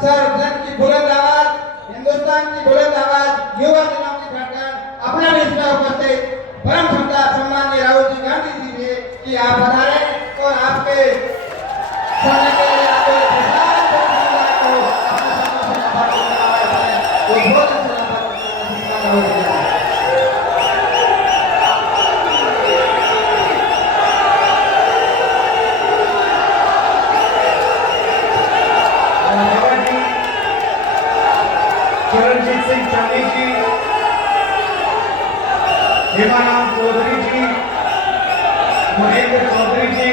सर्वजन की बुलंद आवाज, हिंदुस्तान की बुलंद आवाज, युवा दिनों की धड़कन, अपने बीच में उपस्थित परम श्रद्धा सम्माननीय राहुल जी गांधी जी से कि आप पधारें और आपके सोने के लिए आपको विशाल समुदाय को अपने शब्दों से आभार करें। वो बहुत चरणजीत सिंह चांदी जी, हेमाराम चौधरी जी, महेंद्र चौधरी जी,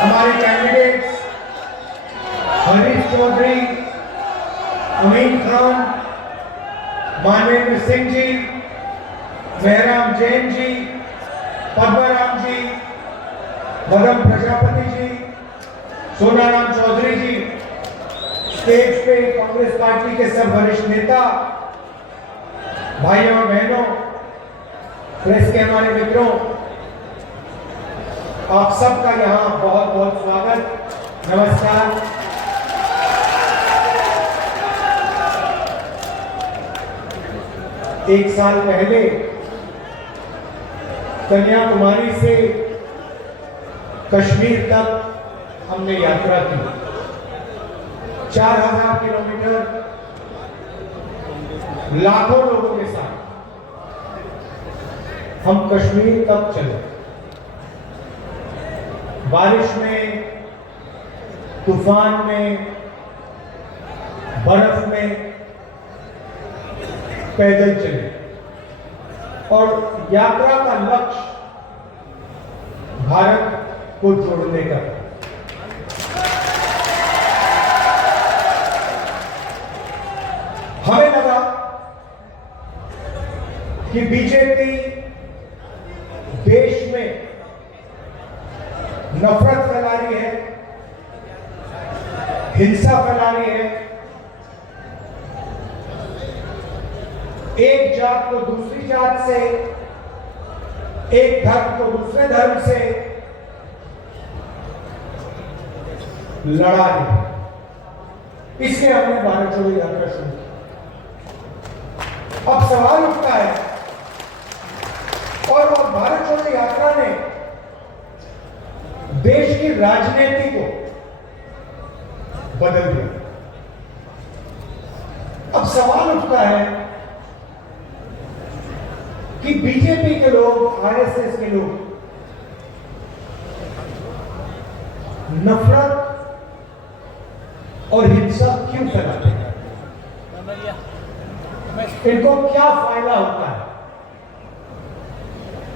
हमारे कैंडिडेट्स हरीश चौधरी, अमीन खान, मानवेंद्र सिंह जी, मेहराम जैन जी, पद्माराम जी, मदन प्रजापति जी, सोनाराम चौधरी जी, स्टेज पे कांग्रेस पार्टी के सब वरिष्ठ नेता, भाइयों और बहनों, प्रेस के हमारे मित्रों, आप सबका यहाँ बहुत बहुत स्वागत, नमस्कार। एक साल पहले कन्याकुमारी से कश्मीर तक हमने यात्रा की। 4000 किलोमीटर लाखों लोगों के साथ हम कश्मीर तक चले। बारिश में, तूफान में, बर्फ में पैदल चले और यात्रा का लक्ष्य भारत को जोड़ने का। हमें लगा कि बीजेपी देश में नफरत फैला रही है, हिंसा फैला रही है, एक जात को दूसरी जात से, एक धर्म को दूसरे धर्म से लड़ा रही है। इसलिए हमने भारत जोड़ो यात्रा शुरू की। अब सवाल उठता है और भारत जोड़ो यात्रा ने देश की राजनीति को बदल दिया। अब सवाल उठता है कि बीजेपी के लोग, आरएसएस के लोग नफरत और हिंसा क्यों फैलाते हैं? इनको क्या फायदा होता है?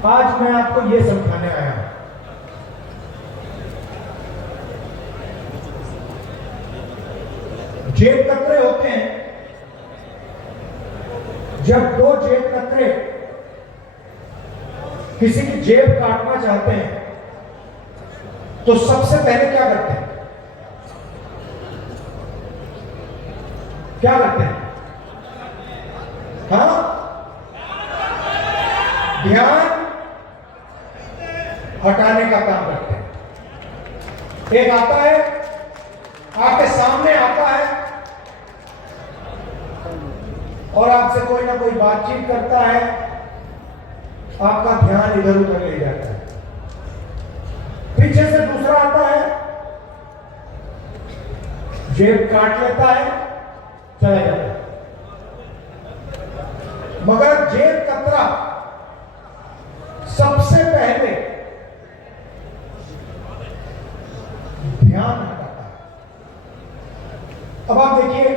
आज मैं आपको यह समझाने आया हूं। जेब कतरे होते हैं। जब दो जेब कतरे किसी की जेब काटना चाहते हैं तो सबसे पहले क्या करते हैं? क्या करते हैं? हाँ, ध्यान हटाने का काम करते हैं। एक आता है, आपके सामने आता है और आपसे कोई ना कोई बातचीत करता है, आपका ध्यान इधर उधर ले जाता है। पीछे से दूसरा आता है, जेब काट लेता है, चला जाता है। मगर जेब कतरा सबसे पहले ध्यान हटाता है। अब आप देखिए,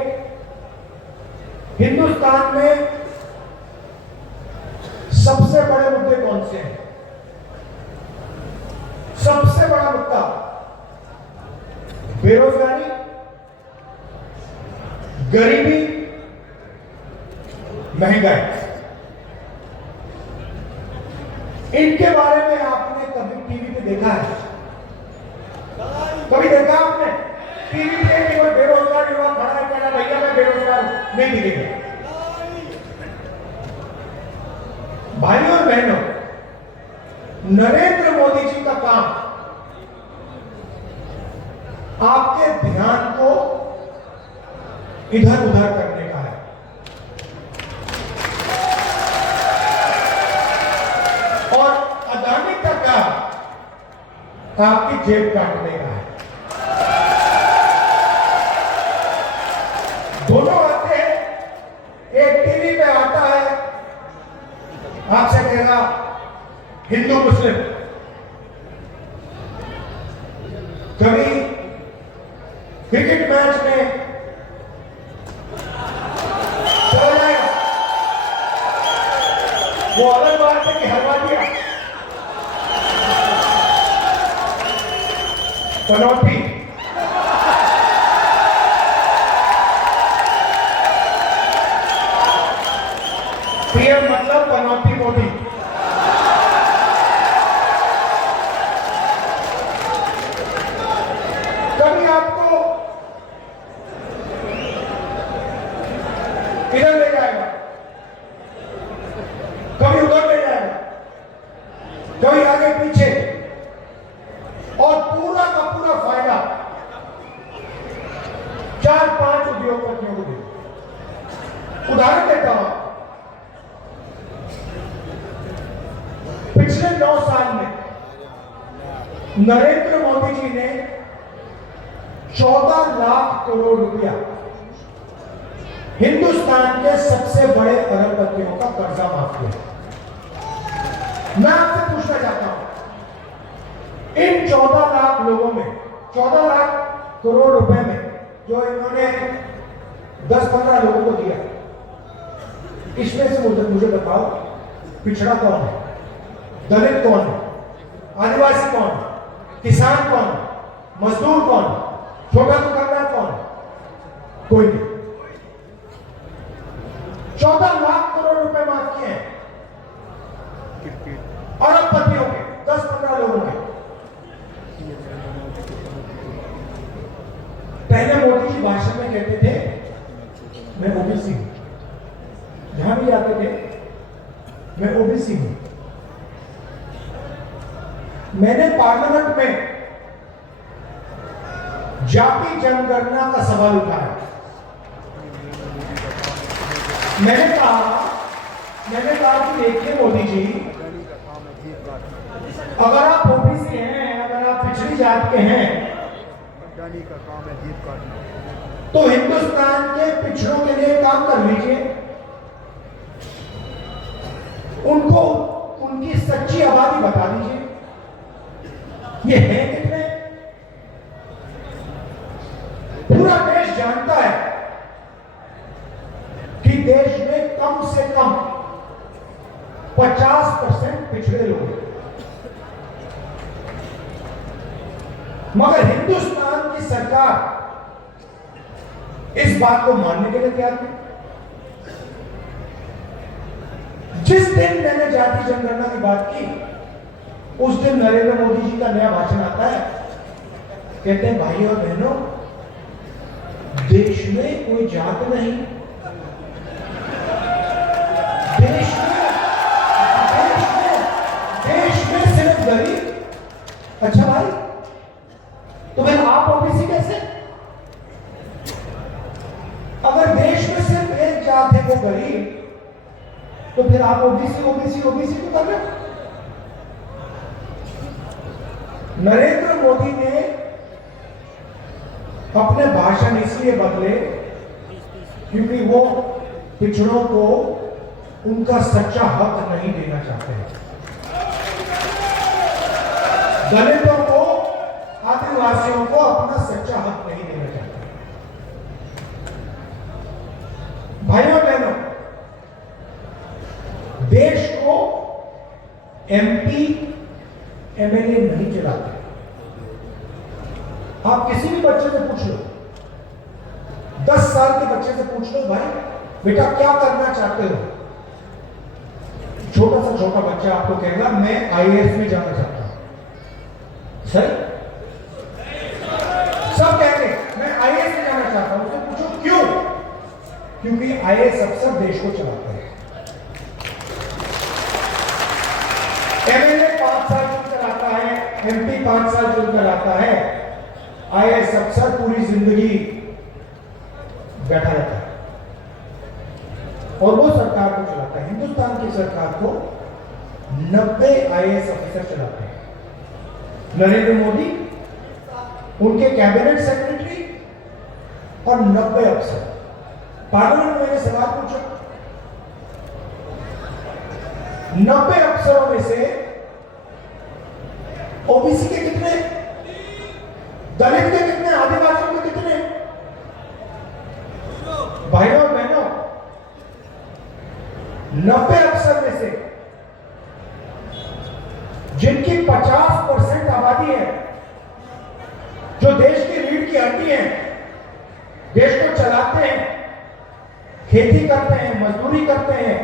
हिंदुस्तान में सबसे बड़े मुद्दे कौन से हैं? सबसे बड़ा मुद्दा बेरोजगारी, गरीबी, महंगाई। इनके बारे में आपने कभी टीवी पे देखा है? कभी देखा आपने टीवी पे कोई बेरोजगार युवा खड़ा है, कहना भैया मैं बेरोजगार हूं? नहीं दिखेगा। भाइयों और बहनों, नरेंद्र मोदी जी का काम आपके ध्यान को इधर उधर करने का है। और अदानी का काम आपकी जेब काटने का है। दोनों आते हैं, एक टीवी पे आता है, आपसे कहेगा हिंदू मुस्लिम, कभी क्रिकेट मैच में चला जाएगा, वो अलग बात है कि हरवा दिया, पनौती, पीएम मतलब पनौती मोदी। कभी आपको इधर ले जाएगा, कभी उधर ले जाएगा, कभी आगे पीछे, और पूरा का पूरा फायदा 4-5 उद्योगपतियों को दे। उदाहरण देता हूं, पिछले 9 साल में नरेंद्र मोदी जी ने 14 लाख करोड़ रुपया हिंदुस्तान के सबसे बड़े अरबपतियों का कर्जा माफ किया। मैं आपसे पूछना चाहता हूं, इन 14 लाख लोगों में, 14 लाख करोड़ रुपए में जो इन्होंने 10-15 लोगों को दिया, इसमें से मुझे बताओ, पिछड़ा कौन है, दलित कौन है, आदिवासी कौन है, किसान कौन है, मजदूर कौन है, छोटा दुकानदार कौन है? कोई नहीं। 14 लाख करोड़ रुपए माफ किए हैं अरबपतियों के, 10-15 लोगों के। पहले मोदी जी भाषण में कहते थे मैं ओबीसी हूं, जहां भी जाते थे मैं ओबीसी हूं। मैंने पार्लियामेंट में जाति जनगणना का सवाल उठाया। मैंने कहा कि देखिए मोदी जी, अगर आप ओबीसी हैं, अगर आप पिछड़ी जात के हैं, तो हिंदुस्तान के पिछड़ों के लिए काम कर लीजिए, उनको उनकी सच्ची आबादी बता दीजिए, ये है कितने? पूरा देश जानता है कि देश में कम से कम 50% पिछड़े लोग हैं, मगर हिंदुस्तान की सरकार इस बात को मानने के लिए तैयार नहीं। जिस दिन मैंने जाति जनगणना की बात की, उस दिन नरेंद्र मोदी जी का नया भाषण आता है, कहते हैं भाइयों और बहनों, देश में कोई जात नहीं, देश में सिर्फ गरीब। अच्छा भाई, तो फिर आप ओबीसी कैसे? अगर देश में सिर्फ एक जात है वो गरीब, तो फिर आप ओबीसी क्यों कर रहे हो? नरेंद्र मोदी ने अपने भाषण इसलिए बदले क्योंकि वो पिछड़ों को उनका सच्चा हक नहीं देना चाहते हैं। दलितों को, आदिवासियों को अपना सच्चा हक नहीं देना चाहते। भाइयों बहनों, देश को एमपी एमएलए नहीं चलाते। आप किसी भी बच्चे से पूछ लो, 10 साल के बच्चे से पूछ लो, भाई बेटा क्या करना चाहते हो? छोटा सा छोटा बच्चा आपको कहेगा मैं आईएएस में जाना चाहता हूं। सही? सब कहेंगे मैं आईएएस में जाना चाहता हूं। उससे पूछो क्यों? क्योंकि आईएएस अफसर देश को चलाते हैं। एमएलए 5 साल चुनकर आता है, एमपी 5 साल चुनकर आता है, आईएएस अफसर पूरी जिंदगी बैठा रहता है और वो सरकार को चलाता है। हिंदुस्तान की सरकार को 90 आईएएस ऑफिसर चलाते हैं। नरेंद्र मोदी, उनके कैबिनेट सेक्रेटरी और 90 अफसर। पार्लियामेंट में मैंने सवाल पूछा, 90 अफसरों में से ओबीसी के कितने, दलित के कितने, आदिवासियों के कितने? भाइयों और बहनों, 90 अफसर में से जिनकी 50% आबादी है, जो देश की रीढ़ की हड्डी है, देश को चलाते हैं, खेती करते हैं, मजदूरी करते हैं,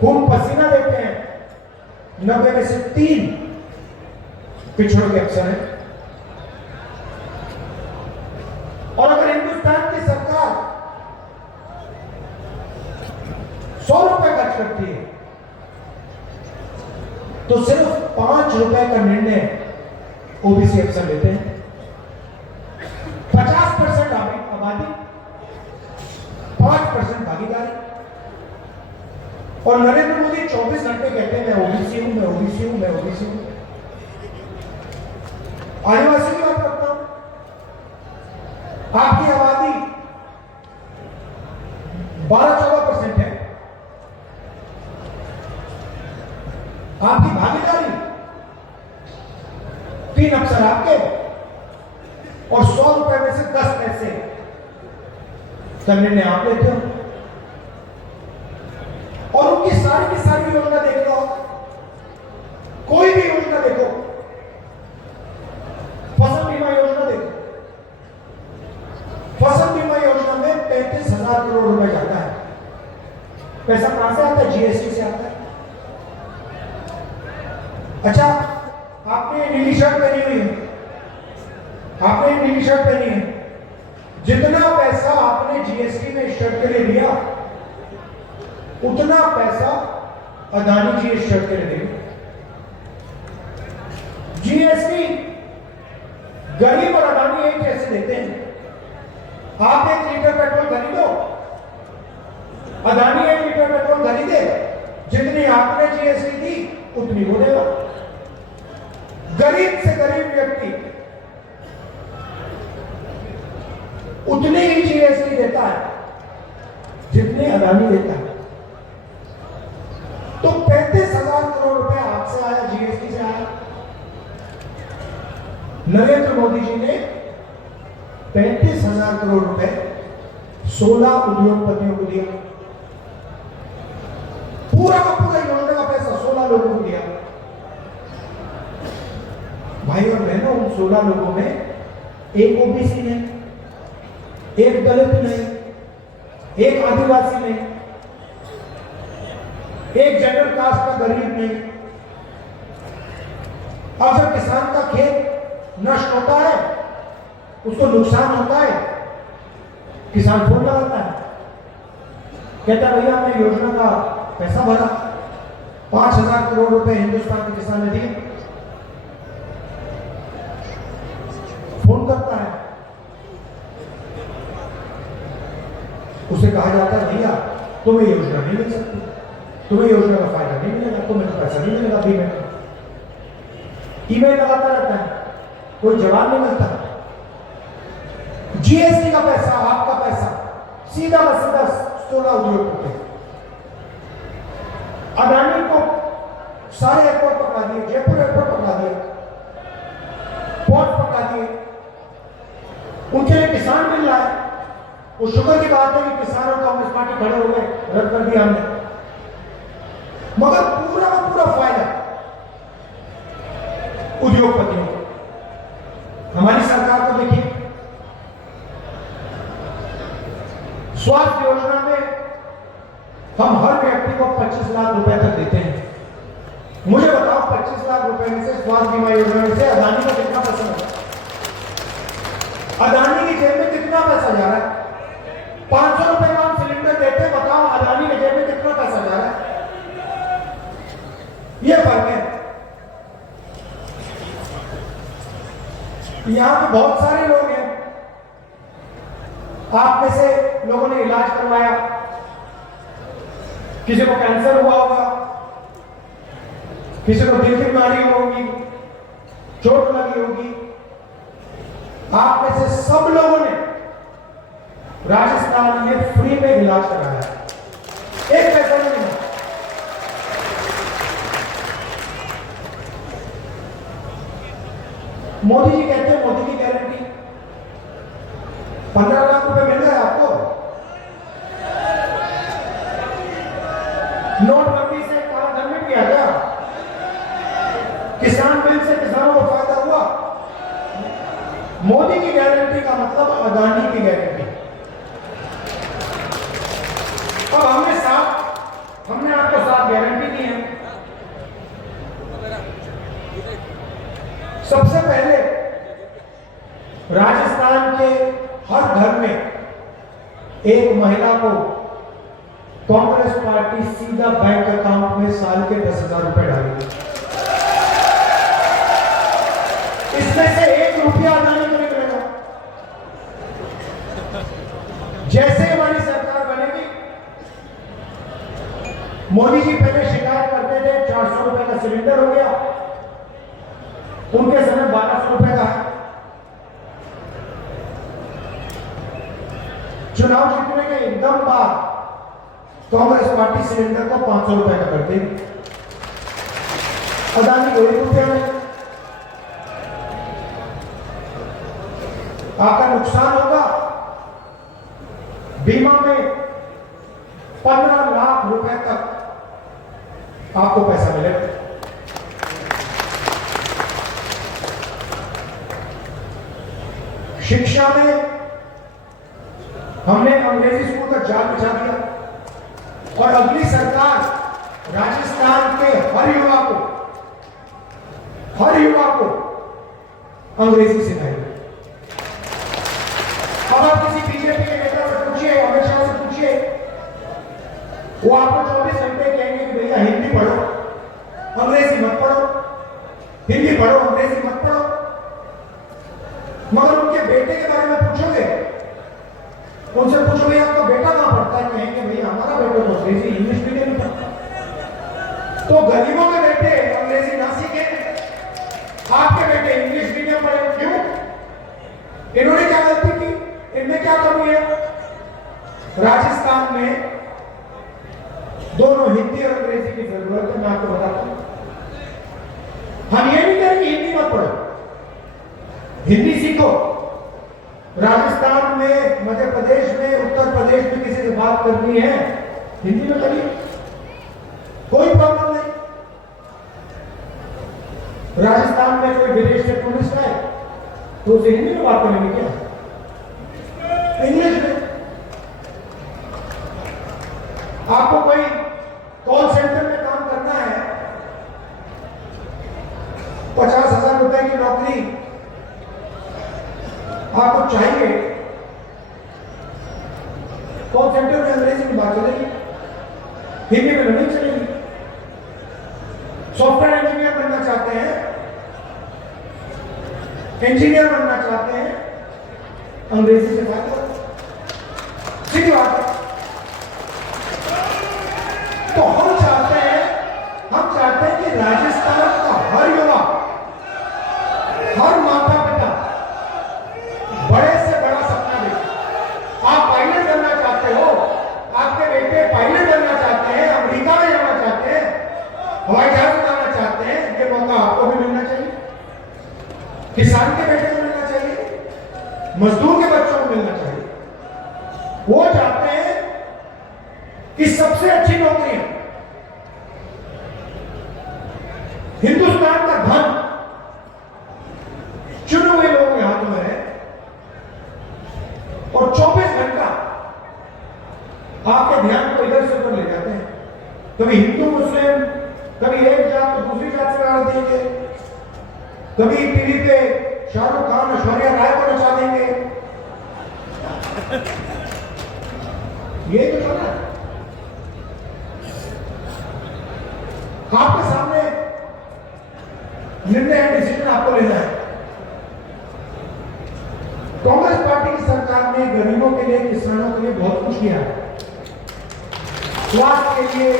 खून पसीना देते हैं, 90 में से 3 पिछड़ों के अफसर हैं। और अगर हिंदुस्तान की सरकार 100 रुपए खर्च करती है तो सिर्फ 5 रुपए का निर्णय ओबीसी अफसर लेते हैं। 50% आबादी, 5% भागीदारी। और नरेंद्र मोदी 24 घंटे कहते हैं मैं ओबीसी हूं, मैं ओबीसी हूं, मैं ओबीसी हूं। आदिवासी की बात करता हूं, आपकी आबादी 12-14% है, आपकी भागीदारी 3 अफसर आपके और 100 रुपए में से 10 पैसे का निर्णय आप लेते हो। और उनकी सारी की सारी योजना देख लो, कोई भी योजना देखो, फसल बीमा योजना देखो, फसल बीमा योजना में 35,000 करोड़ रुपए जाता है। पैसा कहां से आता है? जीएसटी से आता है। अच्छा, आपने नीली शर्ट पहनी हुई है, आपने नीली शर्ट पहनी है, जितना पैसा आपने जीएसटी में इस शर्ट के लिए दिया उतना पैसा अदानी जी इस शर्ट के लिए देंगे। जीएसटी गरीब और अदानी एक जैसे देते हैं। आप 1 लीटर पेट्रोल खरीदो, अदानी 1 लीटर पेट्रोल खरीदे, जितनी आपने जीएसटी दी उतनी वो देगा। गरीब से गरीब व्यक्ति उतनी ही जीएसटी देता है जितनी अदानी देता है। तो 35,000 करोड़ रुपए आपसे आया, जीएसटी से आया। नरेंद्र मोदी जी ने 35,000 करोड़ रुपए 16 उद्योगपतियों को दिया। पूरा का पूरा योजना का पैसा 16 लोगों को दिया। भाई और बहनों, उन 16 लोगों में एक ओबीसी नहीं, एक दलित नहीं, एक आदिवासी नहीं, एक जनरल कास्ट का गरीब नहीं। अब जब किसान का खेत नष्ट होता है, उसको नुकसान होता है, किसान फोन लगाता है, कहता है भैया हमने योजना का पैसा भरा, 5,000 करोड़ रुपए हिंदुस्तान के किसान ने दिए। फोन करता है, उसे कहा जाता है भैया तुम्हें योजना नहीं मिल सकती, तुम्हें योजना का फायदा नहीं मिलेगा, तुम्हें तो पैसा नहीं मिलेगा। ईमेल लगाता रहता है, कोई जवाब नहीं मिलता। जीएसटी का पैसा, आपका पैसा सीधा व सीधा 16 उद्योगपति। अदानी को सारे एयरपोर्ट पकड़ा दिए, जयपुर एयरपोर्ट पकड़ा दिया, पोर्ट पकड़ा दिए। उनके लिए किसान मिल रहा है। वो शुक्र की बात है कि किसानों कांग्रेस पार्टी खड़े हो गए, रद्द कर दिया हमने। मगर पूरा का पूरा फायदा उद्योगपतियों को। हमारी सरकार को देखिए, स्वास्थ्य योजना में हम हर व्यक्ति को 25 लाख रुपए तक देते हैं। मुझे बताओ 25 लाख रुपए में से स्वास्थ्य बीमा योजना में से अदानी को कितना पैसा मिला? अदानी की जेब में कितना पैसा जा रहा है? 500 रुपए का हम सिलेंडर देते हैं, बताओ अदानी की जेब में कितना पैसा जा रहा है? ये फर्क है। यहां पे बहुत सारे लोग हैं आप में से लोगों ने इलाज करवाया, किसी को कैंसर हुआ होगा, किसी को दिल की बीमारी होगी, चोट लगी होगी। आप में से सब लोगों ने राजस्थान में फ्री में इलाज कराया, एक पैसा नहीं मिला। मोदी जी कहते हैं मोदी की गारंटी, 15 लाख रुपए मिल रहा है आपको। नोटबंदी से काला धन मिट गया क्या? किसान बिल से किसानों को फायदा हुआ? मोदी की गारंटी का मतलब अदानी की गारंटी। अब हमने आपको 7 गारंटी दी है। सबसे पहले राजस्थान के हर घर में एक महिला को कांग्रेस पार्टी सीधा बैंक अकाउंट में साल के 10,000 रुपए डालेगी। इसमें से 1 रुपया अदानी को नहीं मिलेगा। जैसे हमारी सरकार बनेगी, मोदी जी पहले शिकायत करते थे 400 रुपए का सिलेंडर हो गया, उनके समय 1200 रुपए का है। चुनाव जीतने के एकदम बाद कांग्रेस पार्टी सिलेंडर को 500 रुपए का कर देगी। अदानी को 1 रुपया नहीं। आपका नुकसान होगा, बीमा में 15 लाख रुपए तक आपको पैसा मिलेगा। शिक्षा में हमने अंग्रेजी स्कूल का जाल बिछा दिया और अगली सरकार राजस्थान के हर युवा को अंग्रेजी सिखाएगी। अब आप किसी बीजेपी के नेता से पूछिए, अमित शाह से पूछिए, वो आपको 24 घंटे कहेंगे कि भैया हिंदी पढ़ो, अंग्रेजी मत पढ़ो, हिंदी पढ़ो, अंग्रेजी मत पढ़ो। मगर उनके बेटे के बारे में पूछोगे, उनसे पूछोगे आपका बेटा कहां पढ़ता है, कहेंगे भैया हमारा बेटा तो अंग्रेजी इंग्लिश मीडियम में पढ़ता। तो गरीबों के बेटे अंग्रेजी ना सीखे, आपके बेटे इंग्लिश मीडियम पढ़े, क्यों? इन्होंने क्या गलती की? इनमें क्या कमी है? राजस्थान में दोनों हिंदी और अंग्रेजी की जरूरत है। मैं आपको बताता हूं, हम ये नहीं कहेंगे हिंदी मत पढ़ो, हिंदी सीखो। राजस्थान में, मध्य प्रदेश में, उत्तर प्रदेश में किसी से बात करनी है, हिंदी में करिए, कोई प्रॉब्लम नहीं। राजस्थान में कोई विदेश से टूरिस्ट आए तो उसे हिंदी में बात करेंगे क्या? इंग्लिश में। आपको कोई कॉल सेंटर में काम करना है, 50,000 रुपए की नौकरी आपको चाहिए, कॉल सेंटर में अंग्रेजी में बात चलेगी, हिंदी में नहीं चलेगी। सॉफ्टवेयर इंजीनियर बनना चाहते हैं, इंजीनियर बनना चाहते हैं, अंग्रेजी से बात करो, सीधी बात है। तो हम चाहते हैं कि राजस्थान का हर युवा, हर माता पिता बड़े से बड़ा सपना देखे। आप पायलट बनना चाहते हो, आपके बेटे पायलट बनना चाहते हैं, अमेरिका में जाना चाहते हैं, हवाई जहाज उड़ाना चाहते हैं, ये मौका आपको भी मिलना चाहिए, किसान के बेटे को मिलना चाहिए, मजदूर के बच्चों को मिलना चाहिए। वो चाहते हैं कि सबसे अच्छी नौकरियां, हिंदुस्तान का धन चुने हुए लोगों के हाथों में है और 24 घंटा आपके ध्यान को इधर से उधर ले जाते हैं। कभी हिंदू मुस्लिम, कभी एक जात तो दूसरी जात से लड़ा देंगे, कभी टीवी पे शाहरुख खान ऐश्वर्या राय को नचा देंगे। ये तो चला आपके सामने निर्णय है, डिसीजन आपको लेना है। कांग्रेस पार्टी की सरकार ने गरीबों के लिए किया है। स्वास्थ्य के लिए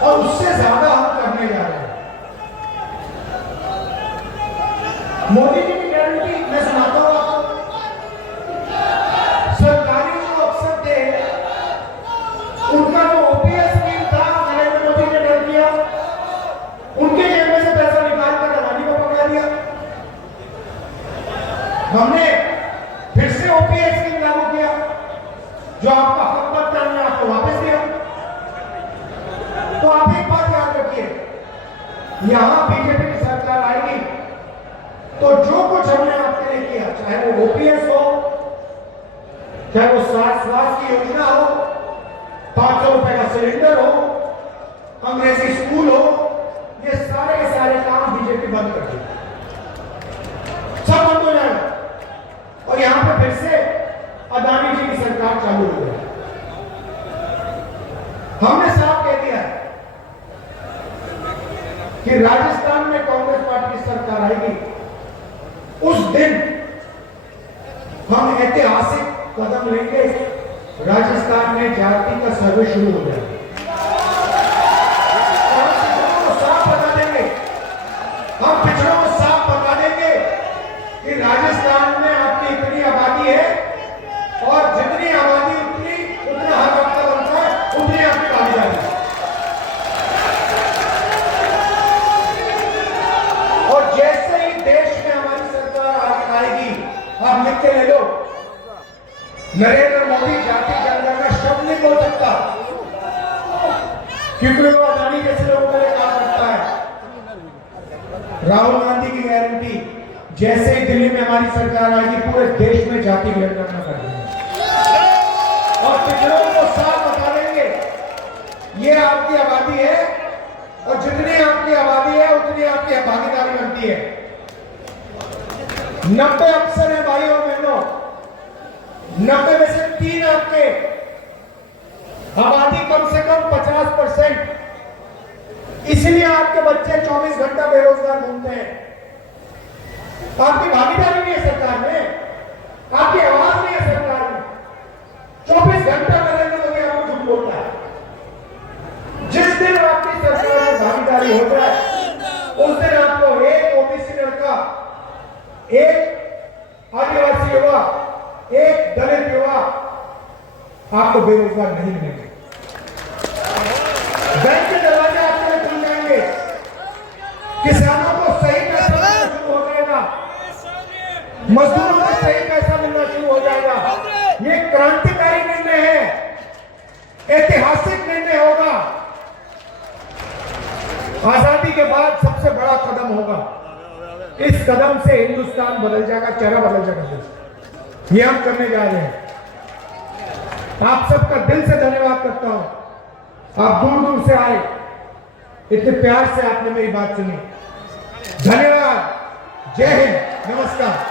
और उससे ज्यादा हम करने जा रहे हैं। मोदी जी की गारंटी मैं सुनाता हूं आपको। सरकारी जो अफसर थे उनका जो ओपीएस स्कीम था, नरेंद्र मोदी ने कर दिया, उनके जेब में से पैसा निकाल कर अदानी को पकड़ा दिया। हमने फिर से ओपीएस स्कीम लागू किया, जो आपका हक बनता है आपको वापस दिया। तो आप एक बात याद रखिए, यहां बीजेपी की सरकार आएगी तो जो कुछ हमने आपके लिए किया, चाहे वो ओपीएस हो, चाहे वो स्वास्थ्य की योजना हो, 500 रुपए का सिलेंडर हो, अंग्रेजी स्कूल हो, ये सारे के सारे काम बीजेपी बंद कर देगी, सब बंद हो जाएगा और यहां पे फिर से अदानी जी की सरकार चालू हो जाएगी। हमने साफ कह दिया है कि राजस्थान में कांग्रेस पार्टी की सरकार आएगी, उस दिन हम ऐतिहासिक कदम लेंगे, राजस्थान में जाति का सर्वे शुरू हो जाएगा। हम पिछड़ों को साफ बता देंगे, हम पिछड़ों को साफ बता देंगे कि राजस्थान में आपकी इतनी आबादी है और जितनी आबादी उतना हक आपका बनता है, उतनी आपकी भागीदारी है। और जैसे ही देश में हमारी सरकार आएगी, आप लिख के ले लो, नरेंद्र मोदी जाति के अंदर का शब्द नहीं बोल सकता, क्योंकि वो अदानी जैसे लोगों के लिए काम करता है। राहुल गांधी की गारंटी, जैसे ही दिल्ली में हमारी सरकार आएगी, पूरे देश में जाति की जनगणना कर देंगे और पिछड़ों को साफ बता देंगे ये आपकी आबादी है और जितनी आपकी आबादी है उतनी आपकी भागीदारी बनती है। 90 अफसर है भाई और बहनों, 90 में से 3 आपके, आबादी कम से कम 50%, इसलिए आपके बच्चे 24 घंटा बेरोजगार घूमते हैं। आपकी भागीदारी नहीं है सरकार में, आपकी आवाज नहीं है सरकार में। 24 घंटा नरेंद्र मोदी आपको झूठ बोलता है। जिस दिन आपकी सरकार में भागीदारी हो जाए, उस दिन आपको एक ओबीसी लड़का, एक आदिवासी युवा, एक दलित युवा आपको बेरोजगार नहीं मिलेंगे। बैंक के दरवाजे आपके लिए खुल जाएंगे, किसानों को सही पैसा मिलना शुरू हो जाएगा, मजदूरों को सही पैसा मिलना शुरू हो जाएगा। ये क्रांतिकारी निर्णय है, ऐतिहासिक निर्णय होगा, आजादी के बाद सबसे बड़ा कदम होगा। इस कदम से हिंदुस्तान बदल जाएगा, चेहरा बदल जाएगा। ये हम करने जा रहे हैं। आप सबका दिल से धन्यवाद करता हूं, आप दूर दूर से आए, इतने प्यार से आपने मेरी बात सुनी। धन्यवाद, जय हिंद, नमस्कार।